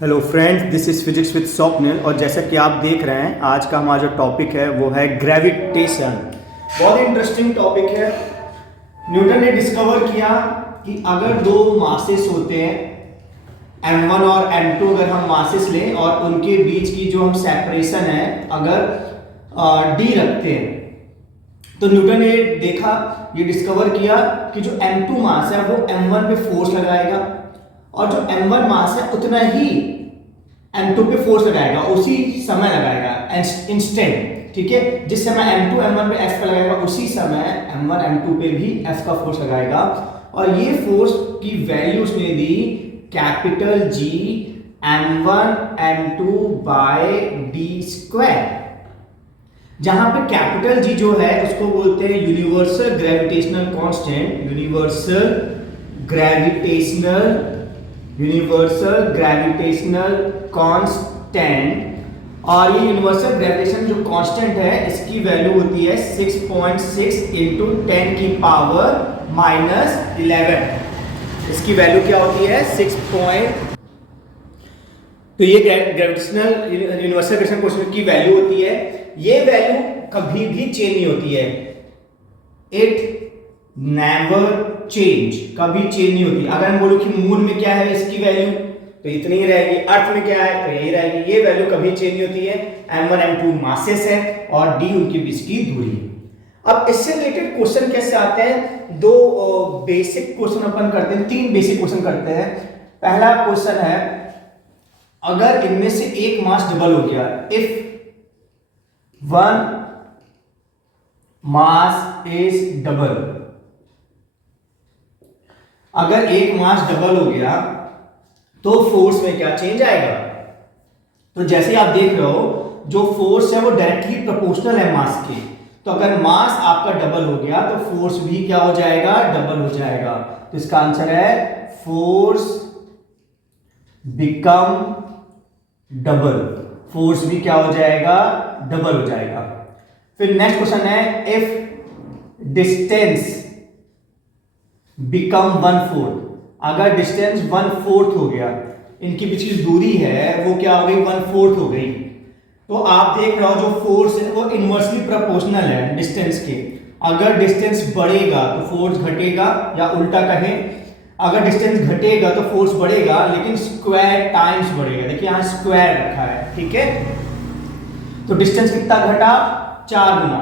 Hello friends, this is physics with Swapnil. और जैसा कि आप देख रहे हैं, आज का हमारा जो टॉपिक है वो है ग्रेविटेशन। बहुत इंटरेस्टिंग टॉपिक है। न्यूटन ने डिस्कवर किया कि अगर दो मासेस होते हैं m1 और m2, अगर हम मासेस लें और उनके बीच की जो हम सेपरेशन है अगर d रखते हैं, तो न्यूटन ने देखा, ये डिस्कवर किया कि जो m2 मास है वो m1 पे फोर्स लगाएगा और जो m1 मास है उतना ही m2 पे फोर्स लगाएगा, उसी समय लगाएगा, इंस्टेंट। ठीक है, जिस समय m2 m1 पे f का लगाएगा उसी समय m1 m2 पे भी f का फोर्स लगाएगा। और ये फोर्स की वैल्यू उसने दी capital G m1 m2 by D square, जहां पे कैपिटल G जो है उसको बोलते हैं universal gravitational constant, universal gravitational constant. और ये यूनिवर्सल ग्रेविटेशन जो कांस्टेंट है इसकी वैल्यू होती है 6.6 इंटू 10 की पावर -11। इसकी वैल्यू क्या होती है 6 तो ये ग्रेविटेशनल यूनिवर्सल ग्रेविटेशन कांस्टेंट की वैल्यू होती है। ये वैल्यू कभी भी चेंज नहीं होती है, इट नेवर चेंज, कभी चेंज नहीं होती। अगर हम बोलो कि मून में क्या है इसकी वैल्यू तो इतनी ही रहेगी, अर्थ में क्या है तो यही रहेगी। ये वैल्यू कभी चेंज नहीं होती है। m1 m2 मासेस है और d उनके बीच की दूरी है। अब इससे रिलेटेड क्वेश्चन कैसे आते हैं, दो बेसिक क्वेश्चन अपन करते हैं, तीन बेसिक क्वेश्चन करते हैं। पहला क्वेश्चन है, अगर इनमें से एक मास डबल हो गया, if one mass is double, अगर एक मास डबल हो गया तो फोर्स में क्या चेंज आएगा। तो जैसे ही आप देख रहे हो जो फोर्स है वो डायरेक्टली प्रोपोर्शनल है मास के, तो अगर मास आपका डबल हो गया तो फोर्स भी क्या हो जाएगा, डबल हो जाएगा। तो इसका आंसर है फोर्स बिकम डबल, फोर्स भी क्या हो जाएगा, डबल हो जाएगा। फिर नेक्स्ट क्वेश्चन है, इफ डिस्टेंस बिकम 1/4, अगर डिस्टेंस 1/4 हो गया, इनके बीच की दूरी है वो क्या हो गई, 1/4 हो गई, तो आप देख रहे हो जो फोर्स है वो इनवर्सली प्रोपोर्शनल है डिस्टेंस के। अगर डिस्टेंस बढ़ेगा तो फोर्स घटेगा, या उल्टा कहें अगर डिस्टेंस घटेगा तो फोर्स बढ़ेगा, लेकिन स्क्वायर टाइम्स बढ़ेगा। देखिए यहां स्क्वायर रखा है, ठीक है। तो डिस्टेंस कितना घटा, 4 गुना,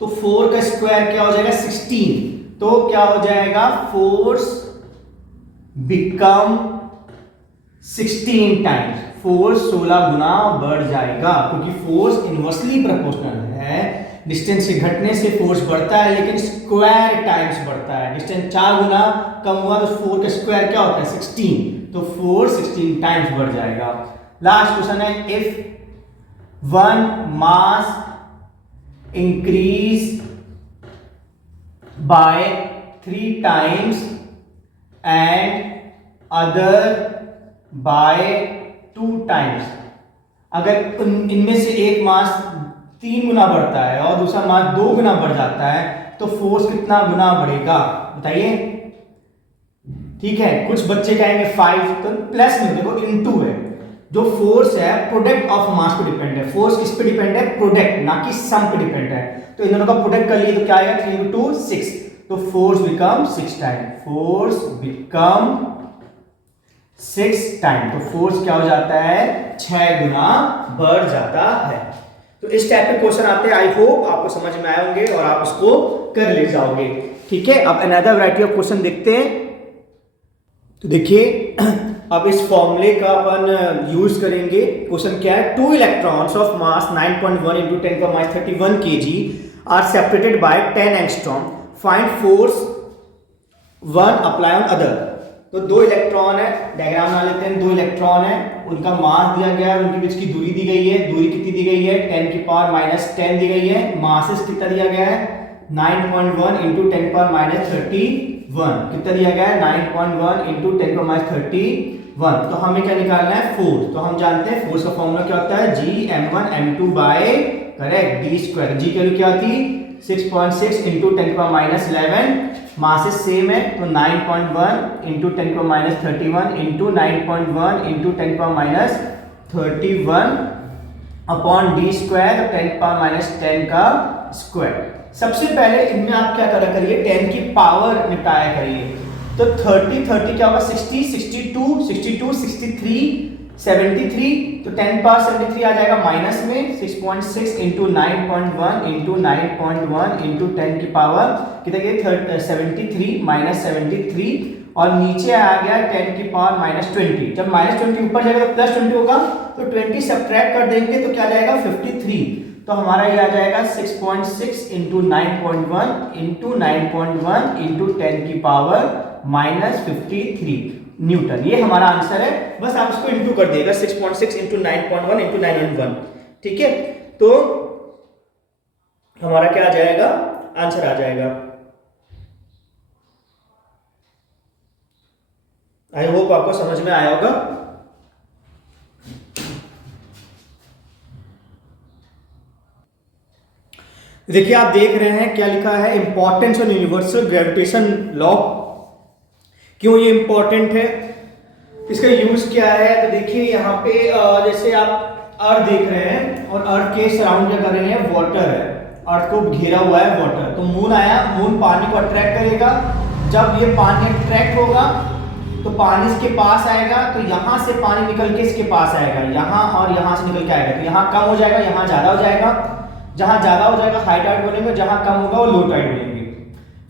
तो 4 का स्क्वायर क्या हो जाएगा 16, तो क्या हो जाएगा फोर्स बिकम 16 टाइम्स, फोर्स 16 गुना बढ़ जाएगा, क्योंकि फोर्स इनवर्सली प्रोपोर्शनल है। डिस्टेंस के घटने से फोर्स बढ़ता है लेकिन स्क्वायर टाइम्स बढ़ता है। डिस्टेंस 4 गुना कम हुआ तो 4 का स्क्वायर क्या होता है 16, तो फोर्स 16 टाइम्स बढ़ जाएगा। लास्ट क्वेश्चन है, if one mass increase by 3 times and other by 2 times, अगर इनमें से एक मास 3 गुना बढ़ता है और दूसरा मास 2 गुना बढ़ जाता है तो फोर्स कितना गुना बढ़ेगा बताइए। ठीक है, कुछ बच्चे कहेंगे 5, तो प्लस नहीं, देखो इनटू है। जो फोर्स है प्रोडक्ट ऑफ मास पे डिपेंड है, फोर्स किस पे डिपेंड है, प्रोडक्ट, ना कि सम पे डिपेंड है। तो इन दोनों का प्रोडक्ट कर लिए तो क्या आएगा 3 × 2 6, तो force become 6 time, force become 6 time, तो फोर्स क्या हो जाता है 6 गुना बढ़ जाता है। तो इस टाइप के क्वेश्चन आते हैं, आई होप आपको समझ में आए होंगे और आप उसको कर ले जाओगे। ठीक है, अब अनदर वैरायटी ऑफ क्वेश्चन देखते हैं। तो देखिए अब इस फॉर्मूले का अपन यूज करेंगे। क्वेश्चन क्या है, 2 electrons of mass 9.1 × 10⁻31 kg are separated by 10 angstrom, find force 1 apply on other. तो 2 इलेक्ट्रॉन है, डायग्राम बना लेते हैं। 2 इलेक्ट्रॉन है, उनका मास दिया गया है, उनके बीच की दूरी दी गई है। दूरी कितनी दी गई है 10 की पावर -10 दी गई है। मासेस कितना दिया गया है 9.1 × 10⁻31, कितना दिया गया है 9.1 × 10⁻31। तो हमें क्या निकालना है फोर्स। तो हम जानते हैं फोर्स का फॉर्मूला क्या होता है G m1 m2 by correct d square. G की वैल्यू क्या थी 6.6 × 10⁻11 मासेस सेम है, तो 9.1 into 10⁻31 into 9.1 into 10⁻31 upon D square, 10⁻10 का स्क्वायर। सबसे पहले इनमें आप क्या करा करिए, 10 की पावर निपटाया करिए। तो 30 क्या होगा, 60, 62, 63, 73, तो 10 पावर 73 आ जाएगा माइनस में 6.6 इंटू 9.1 इंटू 9.1 इंटू 10 की पावर कितना गया, 73 माइनस 73, और नीचे आ गया 10 की पावर -20। जब -20 ऊपर जाएगा तो +20 होगा, तो 20 सब्ट्रैक्ट कर देंगे तो क्या जाएगा 53। तो हमारा ये आ जाएगा 6.6 इंटू 9.1 इंटू 9.1 इंटू 10 की पावर -53 न्यूटन। ये हमारा आंसर है, बस आप इसको इंटू कर दिएगा 6.6 इंटू 9.1 इंटू 9.1। ठीक है, तो हमारा क्या आ जाएगा, आंसर आ जाएगा। आई होप आपको समझ में आया होगा। देखिए आप देख रहे हैं क्या लिखा है, importance of universal gravitation law. क्यों ये इंपॉर्टेंट है, इसका यूज क्या है, तो देखिए यहाँ पे जैसे आप अर्थ देख रहे हैं और अर्थ के सराउंड क्या कर रहे हैं, वाटर है, अर्थ को घेरा हुआ है वाटर। तो मून आया, मून पानी को अट्रैक्ट करेगा, जब ये पानी अट्रैक्ट होगा तो पानी इसके पास आएगा, तो यहाँ से पानी निकल के इसके पास आएगा, यहाँ और यहाँ से निकल के आएगा, तो यहाँ कम हो जाएगा, यहाँ ज़्यादा हो जाएगा। जहाँ ज़्यादा हो जाएगा हाई टाइड बनेगा, जहाँ कम होगा वो लो टाइड बनेंगे।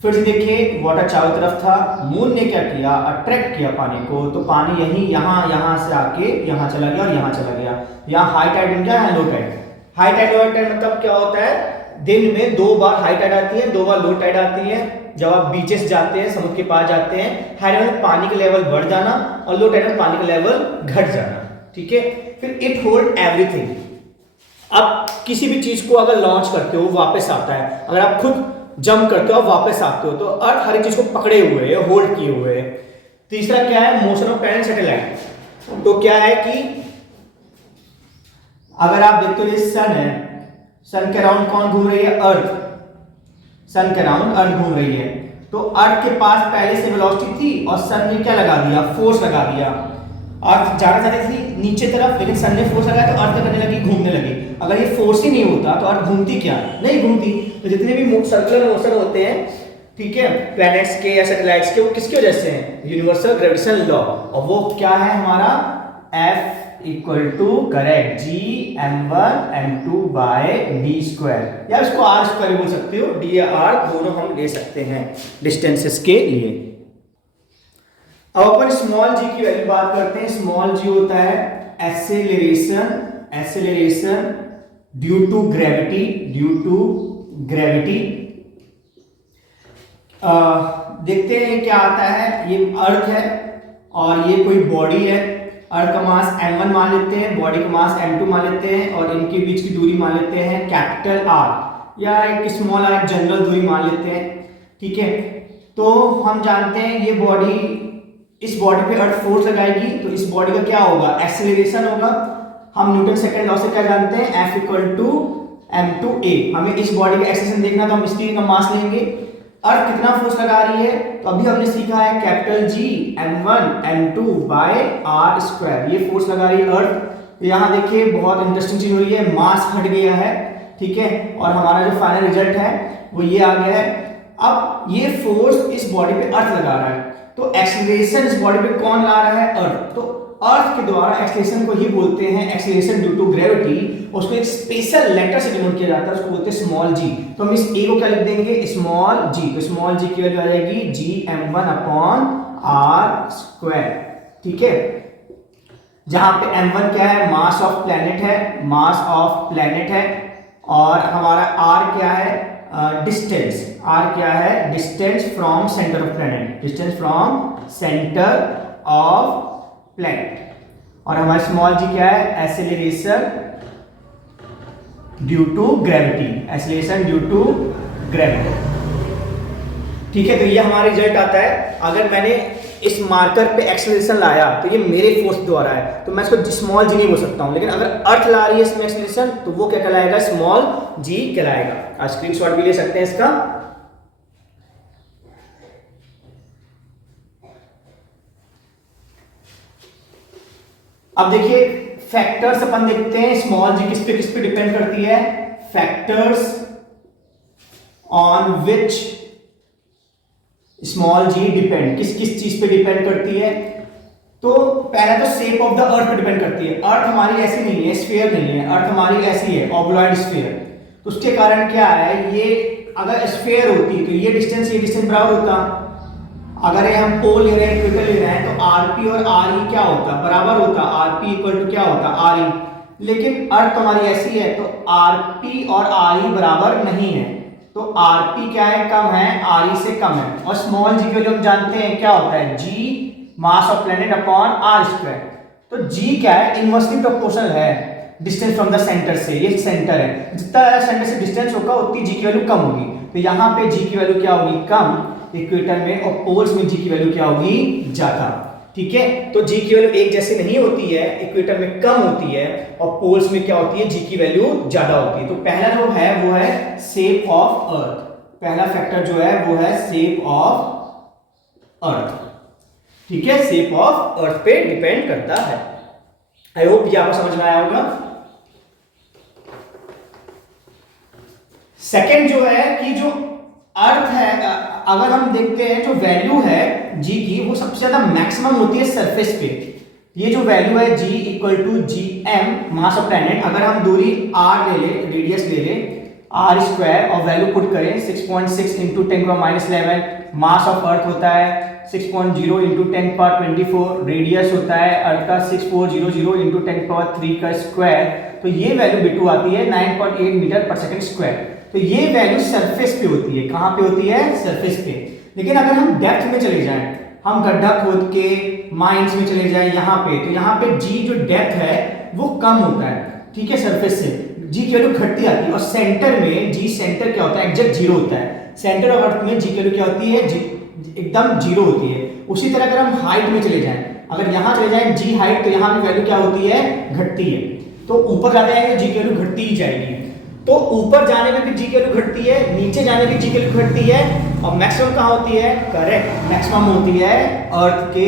फिर से देखिए वाटर चारों तरफ था, मून ने क्या किया, अट्रैक्ट किया पानी को, तो पानी यहीं यहाँ से आके यहाँ चला गया और यहाँ चला गया। यहाँ हाई टाइड बन गया, यहाँ low tide. High tide low tide मतलब क्या होता है, दिन में 2 बार हाई टाइड आती है, 2 बार लो टाइड आती है। जब आप बीचेस जाते हैं, समुद्र के पास जाते हैं, हाई टाइड में पानी का लेवल बढ़ जाना और लो टाइड में पानी का लेवल घट जाना। ठीक है, फिर इट होल्ड एवरीथिंग। आप किसी भी चीज को अगर लॉन्च करते हो वापस आता है, अगर आप खुद जंप करते हो आप वापस आते हो, तो अर्थ हर एक चीज को पकड़े हुए है, होल्ड किए हुए है। तीसरा क्या है, मोशन ऑफ प्लैनेट सैटेलाइट। तो क्या है कि अगर आप देखते हो ये सन है, सन के अराउंड कौन घूम रही है, अर्थ। सन के अराउंड अर्थ घूम रही है, तो अर्थ के पास पहले से वेलोसिटी थी और सन ने क्या लगा दिया, फोर्स लगा दिया। अर्थ जाना चाहती थी नीचे तरफ, लेकिन सन ने फोर्स लगाया तो अर्थ क्या करने लगी, घूमने लगी। अगर ये फोर्स ही नहीं होता तो अर्थ घूमती क्या, नहीं घूमती। तो जितने भी सर्कुलर मोशन होते हैं, ठीक है, प्लैनेट्स के या सैटेलाइट्स के, वो किसकी वजह से हैं, यूनिवर्सल ग्रेविटेशन लॉ। और वो क्या है हमारा, F equal to correct G m1 m2 by d square, या इसको r स्क्वायर बोल सकते हो, d या r दोनों हम ले सकते हैं डिस्टेंसेस के लिए। अब अपन स्मॉल g की वैल्यू बात करते हैं। स्मॉल g होता है एक्सेलरेशन ड्यू टू ग्रेविटी, देखते हैं क्या आता है। ये अर्थ है और ये कोई बॉडी है, अर्थ का मास m1 मान लेते हैं, बॉडी का मास m2 मान लेते हैं, और इनके बीच की दूरी मान लेते हैं कैपिटल R, या एक स्मॉल r जनरल दूरी मान लेते हैं। ठीक है, तो हम जानते हैं ये बॉडी, इस बॉडी पे अर्थ फोर्स लगाएगी, तो इस बॉडी का क्या होगा, एक्सेलरेशन होगा। हम न्यूटन सेकंड लॉ से क्या जानते हैं, F इक्वल टू m2a। हमें इस बॉडी का एक्सेलरेशन देखना, तो हम इसकी का मास लेंगे। अर्थ कितना फोर्स लगा रही है, तो अभी हमने सीखा है capital G m1 m2 by r square, ये फोर्स लगा रही है अर्थ। यहाँ देखिए बहुत इंटरेस्टिंग चीज हो रही है, मास घट गया है, ठीक है, और हमारा जो फाइनल रिजल्ट है वो ये आ गया है। अब ये फोर्स इस बॉडी पे अर्थ लगा रहा है, तो एक्सेलरेशन इस बॉडी पे कौन ला रहा है, अर्थ। तो अर्थ के द्वारा एक्सेलरेशन को ही बोलते हैं एक्सेलरेशन ड्यू टू ग्रेविटी। उसको एक स्पेशल लेटर से डिनोट किया जाता है, उसको बोलते हैं स्मॉल g। तो हम इस a को क्या लिख देंगे, स्मॉल g। तो स्मॉल g की वैल्यू आ जाएगी g m1 upon r square. ठीक है, जहां पे m1 क्या है, मास ऑफ प्लैनेट है, मास ऑफ प्लैनेट है, और हमारा r क्या है, डिस्टेंस। r क्या है, distance from centre of planet, distance from centre of planet. और हमारा स्मॉल g क्या है, acceleration due to gravity, acceleration due to gravity. ठीक है, तो ये हमारा रिजल्ट आता है। अगर मैंने इस मार्कर पे एक्सेलरेशन लाया तो ये मेरे फोर्स द्वारा है, तो मैं इसको स्मॉल जी नहीं बोल सकता हूं, लेकिन अगर अर्थ ला रही है इसमें एक्सेलरेशन, तो वो क्या कहलाएगा, स्मॉल जी कहलाएगा। आप स्क्रीनशॉट भी ले सकते हैं इसका। अब देखिए फैक्टर्स अपन देखते हैं, स्मॉल जी किस पे डिपेंड करती है, factors on which small g depend, किस किस चीज पे डिपेंड करती है। तो पहला तो शेप ऑफ द अर्थ पे डिपेंड करती है। अर्थ हमारी ऐसी नहीं है, स्फीयर नहीं है, अर्थ हमारी ऐसी है, ऑब्लॉइड स्फीयर। तो उसके कारण क्या है, ये अगर स्फीयर होती तो ये डिस्टेंस बराबर होता। अगर ये हम पोल ले रहे हैं, इक्वेटर ले रहे हैं, तो आरपी और आर ई क्या होता, बराबर होता। आरपी इक्वल टू क्या होता, आर ई। लेकिन अर्थ हमारी ऐसी है तो आरपी और आर ई बराबर नहीं है। तो आरपी क्या है, कम है, आर ई से कम है। और स्मॉल जी के जो हम जानते हैं क्या होता है, G mass of planet upon R square. तो जी क्या है, इनवर्सली प्रोपोर्शनल है डिस्टेंस फ्रॉम द सेंटर से। ये सेंटर है, जितना ज्यादा सेंटर से डिस्टेंस होगा उतनी जी की वैल्यू कम होगी। तो यहाँ पे जी की वैल्यू क्या होगी, कम इक्वेटर में, और पोल्स में जी की वैल्यू क्या होगी, ज्यादा। ठीक है, तो जी की वैल्यू एक जैसी नहीं होती है, इक्वेटर में कम होती है और पोल्स में क्या होती है, जी की वैल्यू ज्यादा होती है। तो पहला जो है वो है शेप ऑफ अर्थ। पहला फैक्टर जो है वो है शेप ऑफ अर्थ। ठीक है, शेप ऑफ अर्थ पे डिपेंड करता है। आई होप ये आपको समझ में आया होगा। सेकंड जो है कि जो अर्थ है, अगर हम देखते हैं जो वैल्यू है जी की, वो सबसे ज्यादा मैक्सिमम होती है सरफेस पे। ये जो वैल्यू है G equal to G M mass of planet, अगर हम दूरी आर ले ले, रेडियस ले ले आर स्क्वायर और वैल्यू पुट करें 6.6 इंटू 10⁻11, मास ऑफ अर्थ होता है 6.0 इंटू 10⁻24, रेडियस होता है अर्थ का 6400 इंटू 10⁻3 का स्क्वायर। तो ये वैल्यू बिटू आती है 9.8 मीटर पर सेकंड स्क्वायर। तो ये वैल्यू सरफेस पे होती है। कहां पे होती है, सरफेस पे। लेकिन अगर हम डेप्थ में चले जाएं, हम गड्ढा खोद के माइंस में चले जाएं यहाँ पे, तो यहाँ पे जी जो डेप्थ है वो कम होता है। ठीक है, सरफेस से जी की वैल्यू घटती आती है। और सेंटर में जी सेंटर क्या होता है, एग्जैक्ट जीरो होता है। सेंटर ऑफ अर्थ में जी की वैल्यू क्या होती है, एकदम जीरो होती है। उसी तरह अगर हम हाइट में चले जाएं, अगर यहाँ चले जाएं जी हाइट, तो यहाँ भी वैल्यू क्या होती है, घटती है। तो ऊपर जाते जाएंगे जी की वैल्यू घटती ही जाएगी। तो ऊपर जाने में भी जी की वैल्यू घटती है, नीचे जाने में जी की वैल्यू घटती है। और मैक्सिमम कहाँ होती है, करेक्ट, मैक्सिमम होती है अर्थ के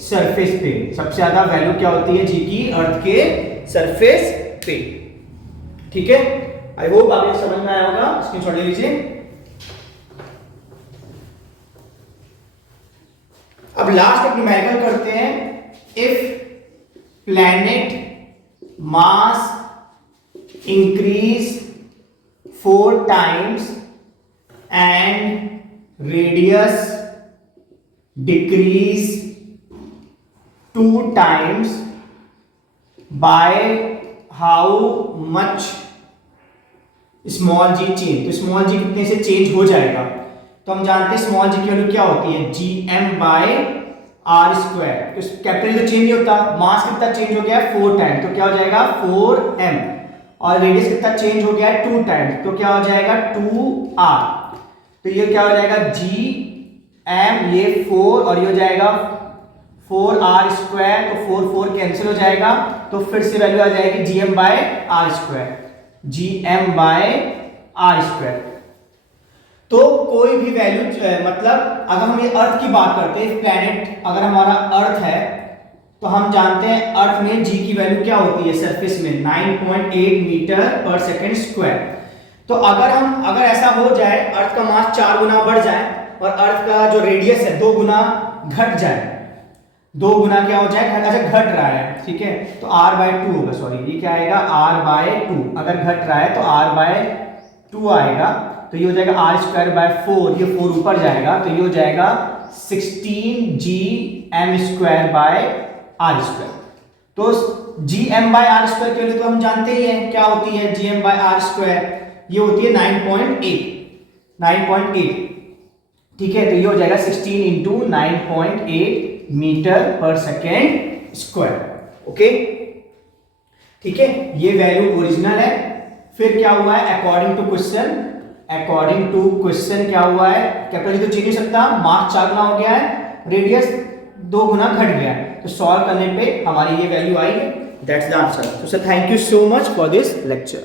सरफेस पे। सबसे ज्यादा वैल्यू क्या होती है जी की, अर्थ के सरफेस पे। ठीक है, आई होप आपको समझ में आया होगा। स्क्रीनशॉट ले लीजिए। अब लास्ट एक न्यूमेरिकल करते हैं। If planet mass increase 4 times and radius decrease 2 times, by how much small g change. तो स्मॉल जी कितने से चेंज हो जाएगा, तो हम जानते हैं स्मॉल जी की वैल्यू क्या होती है, G M by R square. तो कैपिटल तो चेंज नहीं होता, मास कितना चेंज हो गया है 4 टाइम्स, तो क्या हो जाएगा 4m। और रेडियस कितना चेंज हो गया है 2 टाइम्स, तो क्या हो जाएगा 2r। तो ये क्या हो जाएगा जी एम, ये 4 और ये हो जाएगा 4r स्क्वायर। तो 4 4 कैंसिल हो जाएगा, तो फिर से वैल्यू आ जाएगी G M by R square, G M by R square. तो कोई भी वैल्यू मतलब अगर हम ये अर्थ की बात करते हैं, प्लैनेट अगर हमारा अर्थ है, तो हम जानते हैं अर्थ में जी की वैल्यू क्या होती है सरफेस में, 9.8 मीटर पर सेकंड स्क्वायर। तो अगर ऐसा हो जाए, अर्थ का मास 4 गुना बढ़ जाए और अर्थ का जो रेडियस है 2 गुना घट जाए, 2 गुना क्या हो जाए, अच्छा घट रहा है, ठीक है, तो r/2 होगा। सॉरी, ये क्या आएगा r/2। अगर घट रहा है तो r/2 आएगा। तो ये हो जाएगा r स्क्वायर बाय 4, ये 4 ऊपर जाएगा, तो ये हो जाएगा 16gm square by R square. तो gm बाय आर स्क्वायर के लिए तो हम जानते ही हैं क्या होती है gm बाय आर स्क्वायर, ये होती है 9.8। ठीक है, तो ये हो जाएगा 16 इंटू 9.8 मीटर पर सेकेंड स्क्वायर। ओके, ठीक है, ये वैल्यू ओरिजिनल है। फिर क्या हुआ है, अकॉर्डिंग टू क्वेश्चन क्या हुआ है, कैपिटल तो चेंज नहीं सकता, मास 4 गुना हो गया है, रेडियस 2 गुना घट गया है। तो सॉल्व करने पे हमारी ये वैल्यू आई है। That's the answer. तो sir thank you so much for this lecture.